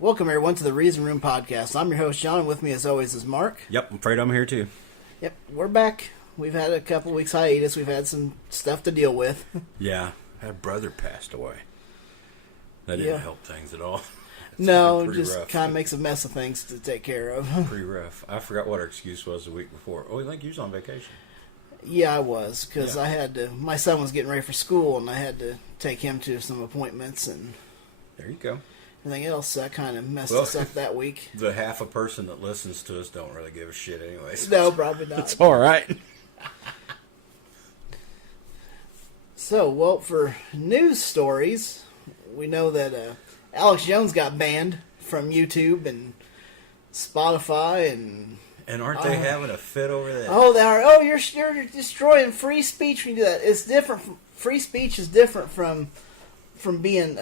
Welcome, everyone, to the Reason Room podcast. I'm your host, John, and with me, as always, is Mark. Yep, I'm afraid I'm here too. Yep, we're back. We've had a couple weeks hiatus. We've had some stuff to deal with. Yeah, my brother passed away. That didn't help things at all. No, just kind of makes a mess of things to take care of. Pretty rough. I forgot what our excuse was the week before. Oh, I think you was on vacation. Yeah, I was, because I had to. My son was getting ready for school, and I had to take him to some appointments and there you go. everything else. That kind of messed us up that week. The half a person that listens to us don't really give a shit anyways. No, probably not. It's all right. So, well, for news stories, we know that Alex Jones got banned from YouTube and Spotify and... And aren't they having a fit over that? Oh, they are. Oh, you're destroying free speech when you do that. It's different. Free speech is different from being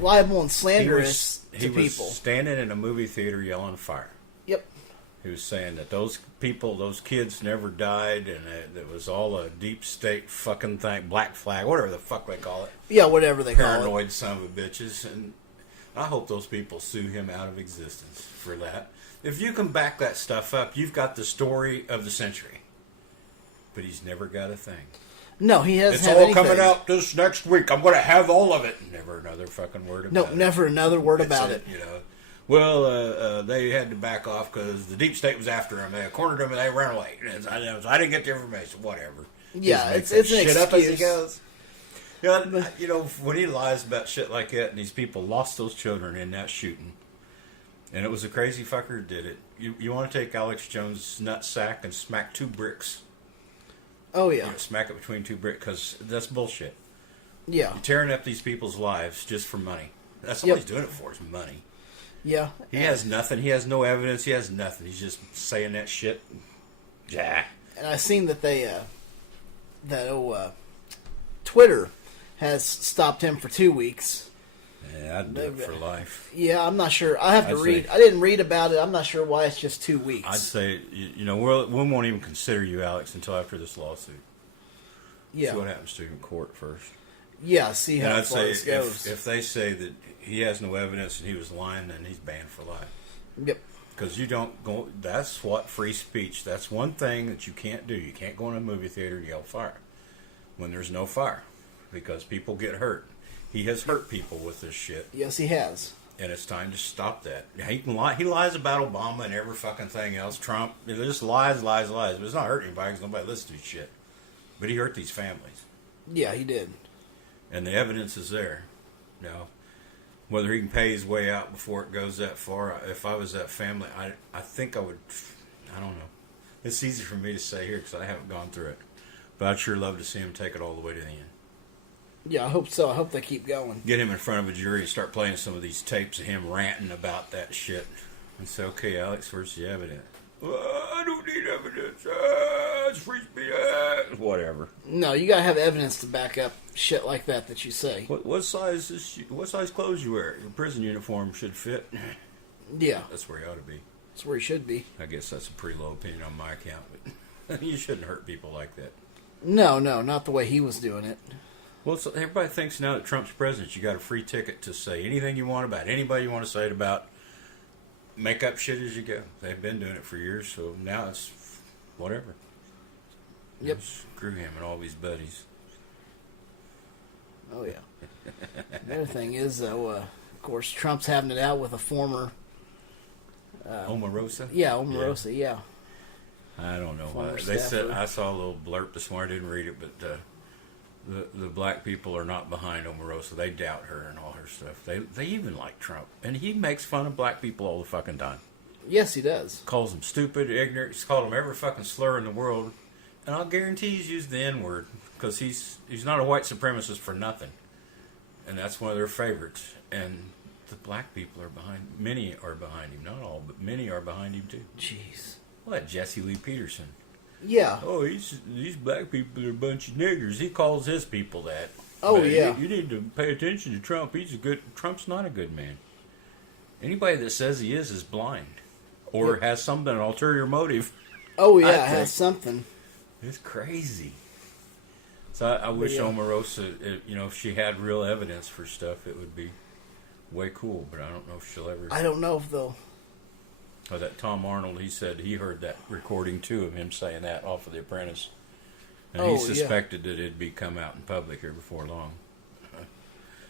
liable and slanderous to people. He was standing in a movie theater yelling fire. Yep. He was saying that those people, those kids never died, and it was all a deep state fucking thing, black flag, whatever the fuck they call it. Yeah, whatever they call it. Paranoid son of a bitches. And I hope those people sue him out of existence for that. If you can back that stuff up, you've got the story of the century. But he's never got a thing. No, he hasn't. It's all coming out this next week. I'm going to have all of it. Never another fucking word about it. No, never another word about it. You know, well, they had to back off because the deep state was after him. They cornered him and they ran away. I didn't get the information. Whatever. Yeah, it's an excuse. Up as he goes. Yeah, you know, when he lies about shit like that, and these people lost those children in that shooting, and it was a crazy fucker who did it. You want to take Alex Jones' nut sack and smack two bricks. Oh, yeah. You know, smack it between two bricks, because that's bullshit. Yeah. You're tearing up these people's lives just for money. That's all he's doing it for, is money. Yeah. He has nothing. He has no evidence. He has nothing. He's just saying that shit. Yeah. And I seen that Twitter has stopped him for 2 weeks. Yeah, I'd do it for life. Yeah, I'm not sure. I have to read. I didn't read about it. I'm not sure why it's just 2 weeks. I'd say, you know, we won't even consider you, Alex, until after this lawsuit. Yeah. See what happens to you in court first. Yeah, see how far this goes. If they say that he has no evidence and he was lying, then he's banned for life. Yep. Because you don't go. That's what free speech. That's one thing that you can't do. You can't go in a movie theater and yell fire when there's no fire, because people get hurt. He has hurt people with this shit. Yes, he has. And it's time to stop that. He can lie. He lies about Obama and every fucking thing else. Trump. It just lies. But it's not hurting anybody because nobody listens to his shit. But he hurt these families. Yeah, he did. And the evidence is there. Now, whether he can pay his way out before it goes that far, if I was that family, I think I would. I don't know. It's easy for me to say here because I haven't gone through it. But I'd sure love to see him take it all the way to the end. Yeah, I hope so. I hope they keep going. Get him in front of a jury and start playing some of these tapes of him ranting about that shit. And say, okay, Alex, where's the evidence? I don't need evidence. It's free speech. Whatever. No, you gotta have evidence to back up shit like that you say. What size clothes you wear? Your prison uniform should fit. Yeah. That's where he ought to be. That's where he should be. I guess that's a pretty low opinion on my account, but you shouldn't hurt people like that. No, not the way he was doing it. Well, so everybody thinks now that Trump's president, you got a free ticket to say anything you want about anybody you want to say it about. Make up shit as you go. They've been doing it for years, so now it's whatever. Yep. Screw him and all his buddies. Oh, yeah. The other thing is, though, of course, Trump's having it out with a former... Omarosa? Yeah, Omarosa, yeah. I don't know why. Former They said, staffer. I saw a little blurb this morning. I didn't read it, but the black people are not behind Omarosa. They doubt her and all her stuff. They even like Trump. And he makes fun of black people all the fucking time. Yes, he does. Calls them stupid, ignorant. He's called them every fucking slur in the world. And I'll guarantee he's used the N-word. Because he's not a white supremacist for nothing. And that's one of their favorites. And the black people are behind. Many are behind him. Not all, but many are behind him too. Jeez. Well, that Jesse Lee Peterson. Yeah. Oh, these black people are a bunch of niggers. He calls his people that. Oh, but yeah. You need to pay attention to Trump. Trump's not a good man. Anybody that says he is blind. Or has an ulterior motive. Oh, yeah, it has something. It's crazy. So I wish Omarosa, if she had real evidence for stuff, it would be way cool, but I don't know if she'll ever. I don't know if they'll. Oh, that Tom Arnold, he said he heard that recording too of him saying that off of The Apprentice. And he suspected that it'd be come out in public here before long.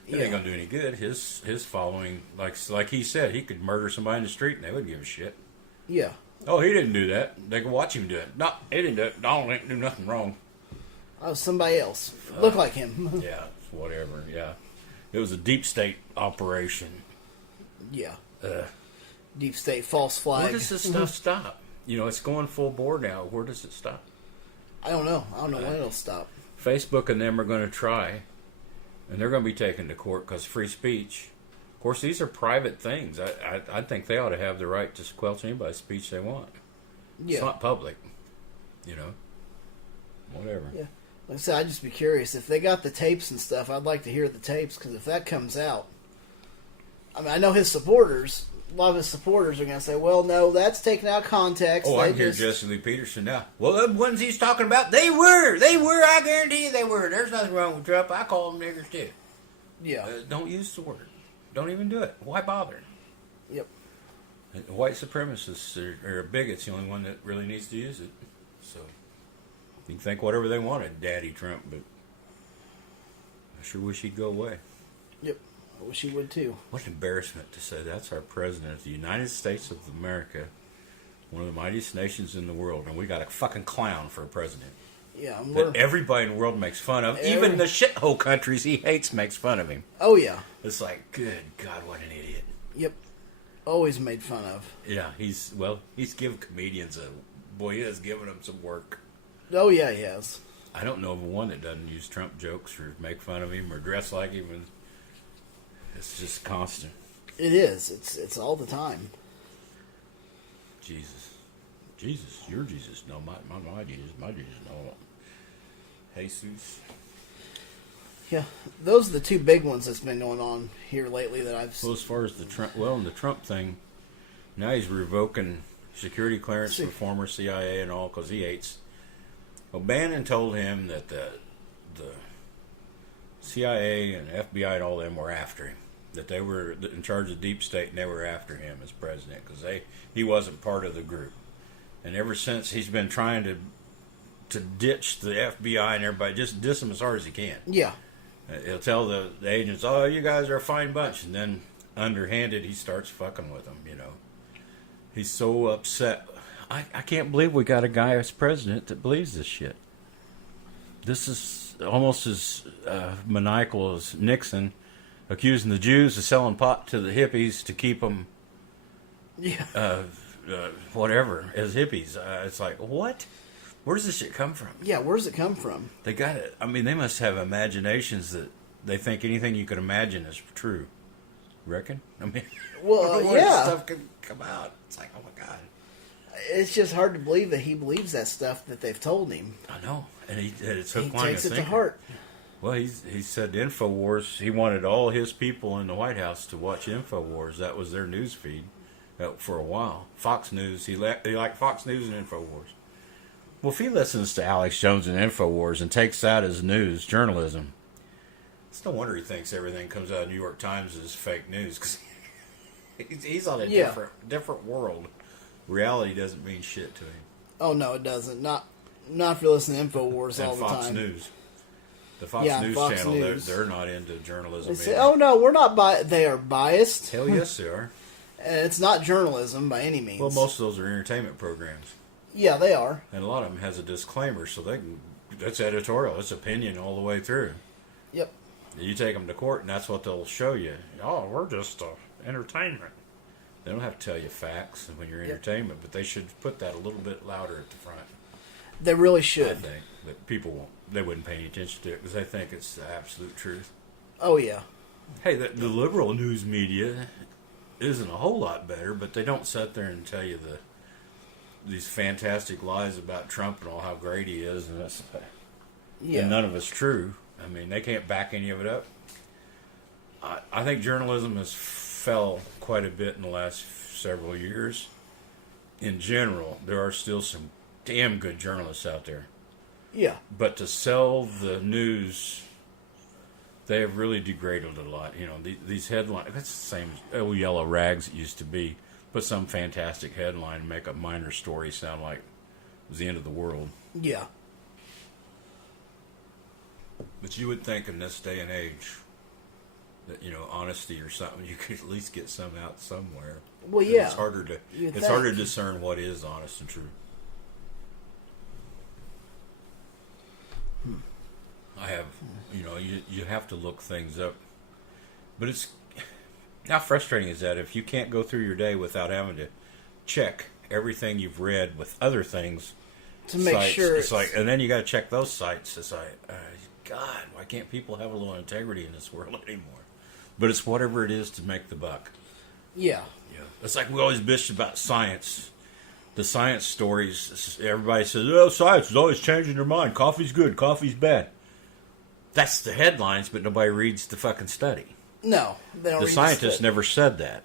It ain't gonna do any good. His following, like he said, he could murder somebody in the street and they wouldn't give a shit. Yeah. Oh, he didn't do that. They could watch him do it. No, he didn't do it. Donald didn't do nothing wrong. Oh, somebody else. Look like him. Yeah, whatever. Yeah. It was a deep state operation. Yeah. Deep state false flag. Where does this stuff stop? You know, it's going full bore now. Where does it stop? I don't know. I don't know when it'll stop. Facebook and them are going to try, and they're going to be taken to court because free speech. Of course, these are private things. I think they ought to have the right to squelch anybody's speech they want. Yeah. It's not public. You know? Whatever. Yeah. Like I said, I'd just be curious. If they got the tapes and stuff, I'd like to hear the tapes, because if that comes out... I mean, I know his supporters... A lot of his supporters are going to say, well, no, that's taken out of context. Oh, I can hear Jesse Lee Peterson now. Well, the ones he's talking about, they were, I guarantee you they were. There's nothing wrong with Trump. I call them niggers too. Yeah. Don't use the word. Don't even do it. Why bother? Yep. White supremacists are bigots, the only one that really needs to use it. So, you can think whatever they wanted, Daddy Trump, but I sure wish he'd go away. Yep. I wish he would too. What an embarrassment to say that's our president of the United States of America, one of the mightiest nations in the world, and we got a fucking clown for a president. Yeah, that everybody in the world makes fun of. Even the shithole countries he hates makes fun of him. Oh yeah. It's like, good God, what an idiot. Yep. Always made fun of. Yeah, he's giving comedians he has given them some work. Oh yeah, he has. I don't know of one that doesn't use Trump jokes or make fun of him or dress like him. And it's just constant. It is. It's all the time. Jesus, your Jesus. No, my Jesus. My Jesus. No, Jesus. Yeah, those are the two big ones that's been going on here lately that I've. Well, as far as the Trump thing, now he's revoking security clearance for former CIA and all because he hates. Well, Bannon told him that the CIA and FBI and all them were after him. That they were in charge of deep state and they were after him as president because he wasn't part of the group. And ever since he's been trying to ditch the FBI and everybody, just diss them as hard as he can. Yeah. He'll tell the agents, "Oh, you guys are a fine bunch," and then underhanded he starts fucking with them. You know, he's so upset. I can't believe we got a guy as president that believes this shit. This is almost as maniacal as Nixon accusing the Jews of selling pot to the hippies to keep them, whatever, as hippies. It's like, what? Where does this shit come from? Yeah, where does it come from? They got it. I mean, they must have imaginations that they think anything you could imagine is true. Reckon? I mean, well, where yeah, stuff can come out. It's like, oh my god. It's just hard to believe that he believes that stuff that they've told him. I know, and it's hook, he line, takes and it sinker. to heart. Well, he said InfoWars. He wanted all his people in the White House to watch InfoWars. That was their news feed for a while. Fox News. He liked Fox News and InfoWars. Well, if he listens to Alex Jones and InfoWars and takes that as news journalism, it's no wonder he thinks everything comes out of the New York Times is fake news because he's on a different world. Reality doesn't mean shit to him. Oh no, it doesn't. Not if you're listening to InfoWars all the Fox time. News. The Fox News Fox channel, News. They're not into journalism. They say, "Oh no, we're not They are biased. Hell yes, they are. And it's not journalism by any means. Well, most of those are entertainment programs. Yeah, they are. And a lot of them has a disclaimer, so that's editorial. It's opinion all the way through. Yep. You take them to court, and that's what they'll show you. Oh, we're just entertainment. They don't have to tell you facts when you're entertainment, but they should put that a little bit louder at the front. They really should. I think that people won't. They wouldn't pay any attention to it because they think it's the absolute truth. Oh yeah. Hey, the liberal news media isn't a whole lot better, but they don't sit there and tell you these fantastic lies about Trump and all how great he is, and and none of it's true. I mean, they can't back any of it up. I think journalism has fell quite a bit in the last several years. In general, there are still some damn good journalists out there. Yeah. But to sell the news They have really degraded a lot. You know, these headlines, that's the same old yellow rags it used to be. Put some fantastic headline and make a minor story sound like it was the end of the world. Yeah. But you would think in this day and age that, you know, honesty or something, you could at least get some out somewhere. Well, But yeah. It's harder to You'd it's harder to think. discern what is honest and true. I have, you know, you have to look things up. But it's how frustrating is that if you can't go through your day without having to check everything you've read with other things To make sites. sure It's like, and then you got to check those sites. It's like, God, why can't people have a little integrity in this world anymore? But it's whatever it is to make the buck. Yeah. Yeah, it's like we always bitch about science. The science stories, everybody says, "Oh, science is always changing their mind. Coffee's good, coffee's bad." That's the headlines, but nobody reads the fucking study. No, they don't The read scientists stuff. never said that.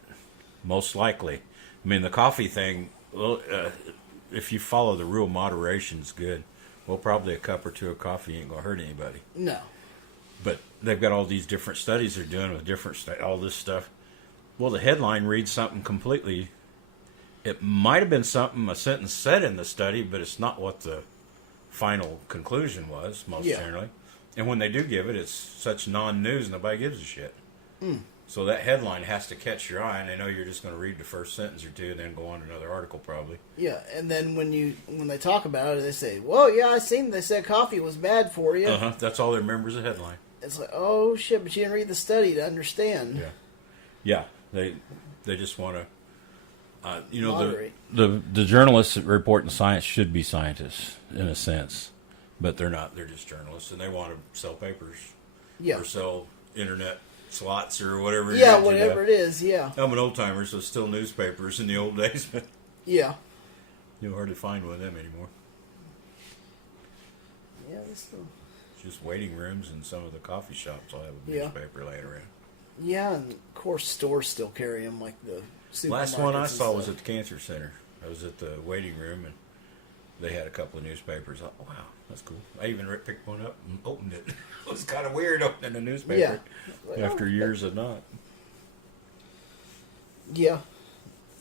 Most likely, I mean, the coffee thing. Well, if you follow the rule, moderation's good. Well, probably a cup or two of coffee ain't gonna hurt anybody. No. But they've got all these different studies they're doing with different all this stuff. Well, the headline reads something completely. It might have been something a sentence said in the study, but it's not what the final conclusion was most Yeah. generally. And when they do give it, it's such non-news, nobody gives a shit. Mm. So that headline has to catch your eye, and they know you're just going to read the first sentence or two, and then go on to another article probably. Yeah, and then when they talk about it, they say, "Well, yeah, I seen they said coffee was bad for you." That's all they remember is a headline. It's like, oh shit, but you didn't read the study to understand. Yeah. They just want to. You know, Moderate. the journalists that report in science should be scientists in a sense, but they're not. They're just journalists, and they want to sell papers Yeah, or sell internet slots or whatever. yeah, it is, whatever it is. Yeah, I'm an old timer, so still newspapers in the old days, but yeah, you hardly find one of them anymore. yeah. They still... Just waiting rooms and some of the coffee shops will have a Yeah. newspaper laying around. Yeah, and of course stores still carry them, like the supermarkets. Last one I and saw was stuff. at the cancer center. I was at the waiting room and they had a couple of newspapers. Oh, wow, that's cool. I even picked one up and opened it. It was kind of weird opening a newspaper Yeah. Like, after oh, years of not. Yeah,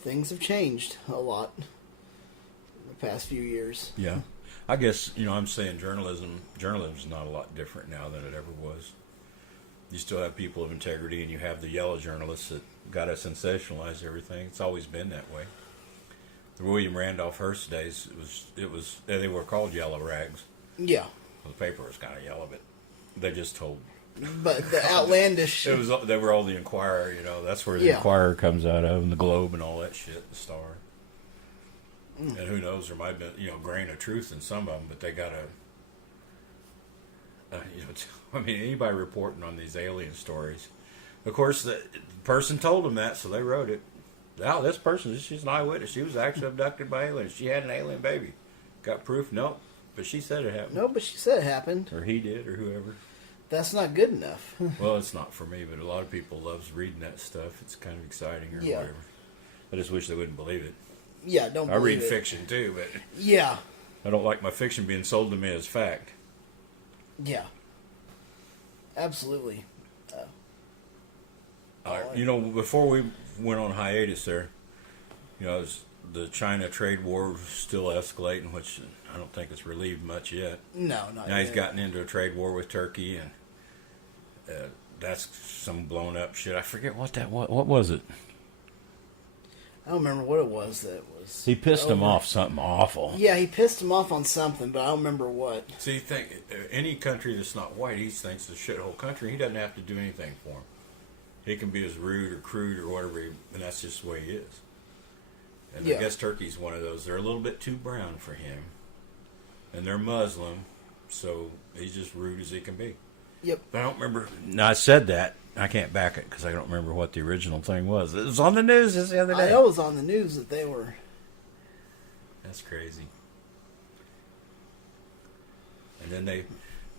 things have changed a lot in the past few years. Yeah. I guess, you know, I'm saying journalism's not a lot different now than it ever was. You still have people of integrity and you have the yellow journalists that got to sensationalize everything. It's always been that way. The William Randolph Hearst days, it was they were called yellow rags. Yeah, The paper was kind of yellow, but they just told. but the outlandish. They were all the Inquirer, you know. That's where the Yeah. Inquirer comes out of, and the Globe and all that shit, the Star. And who knows, there might have been, you know, grain of truth in some of them, but they got you know, I mean, anybody reporting on these alien stories. Of course, the person told them that, so they wrote it. Now, this person, she's an eyewitness. She was actually abducted by aliens. She had an alien baby. Got proof? Nope. But she said it happened. No, but she said it happened. Or he did, or whoever. That's not good enough. Well, it's not for me, but a lot of people loves reading that stuff. It's kind of exciting or Yeah. whatever. I just wish they wouldn't believe it. Yeah, don't I read believe it. fiction too, but Yeah, I don't like my fiction being sold to me as fact. yeah, absolutely. You know, before we went on hiatus there, you know, the China trade war was still escalating, which I don't think it's relieved much yet. No, not Now yet. he's gotten into a trade war with Turkey, and that's some blown up shit. I forget what that was. What was it? I don't remember what it was that was. He pissed him over. off something awful. Yeah, he pissed him off on something, but I don't remember what. See, you think any country that's not white, he thinks it's a shithole country. He doesn't have to do anything for him. He can be as rude or crude or whatever, and that's just the way he is. And Yeah. I guess Turkey's one of those. They're a little bit too brown for him, and they're Muslim, so he's just rude as he can be. Yep. But I don't remember. No, I said that. I can't back it because I don't remember what the original thing was. It was on the news this the other I day. know it was on the news that they were. That's crazy. And then they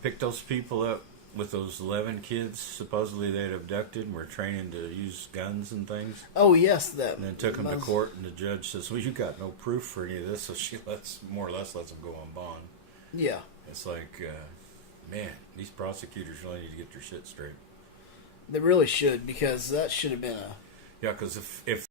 picked those people up with those 11 kids supposedly they'd abducted and were training to use guns and things. Oh yes, that. And then took them to Mus- court, and the judge says, "Well, you got no proof for any of this," so she more or less lets them go on bond. Yeah. It's like, man, these prosecutors really need to get their shit straight. They really should, because that should have been a... Yeah, because if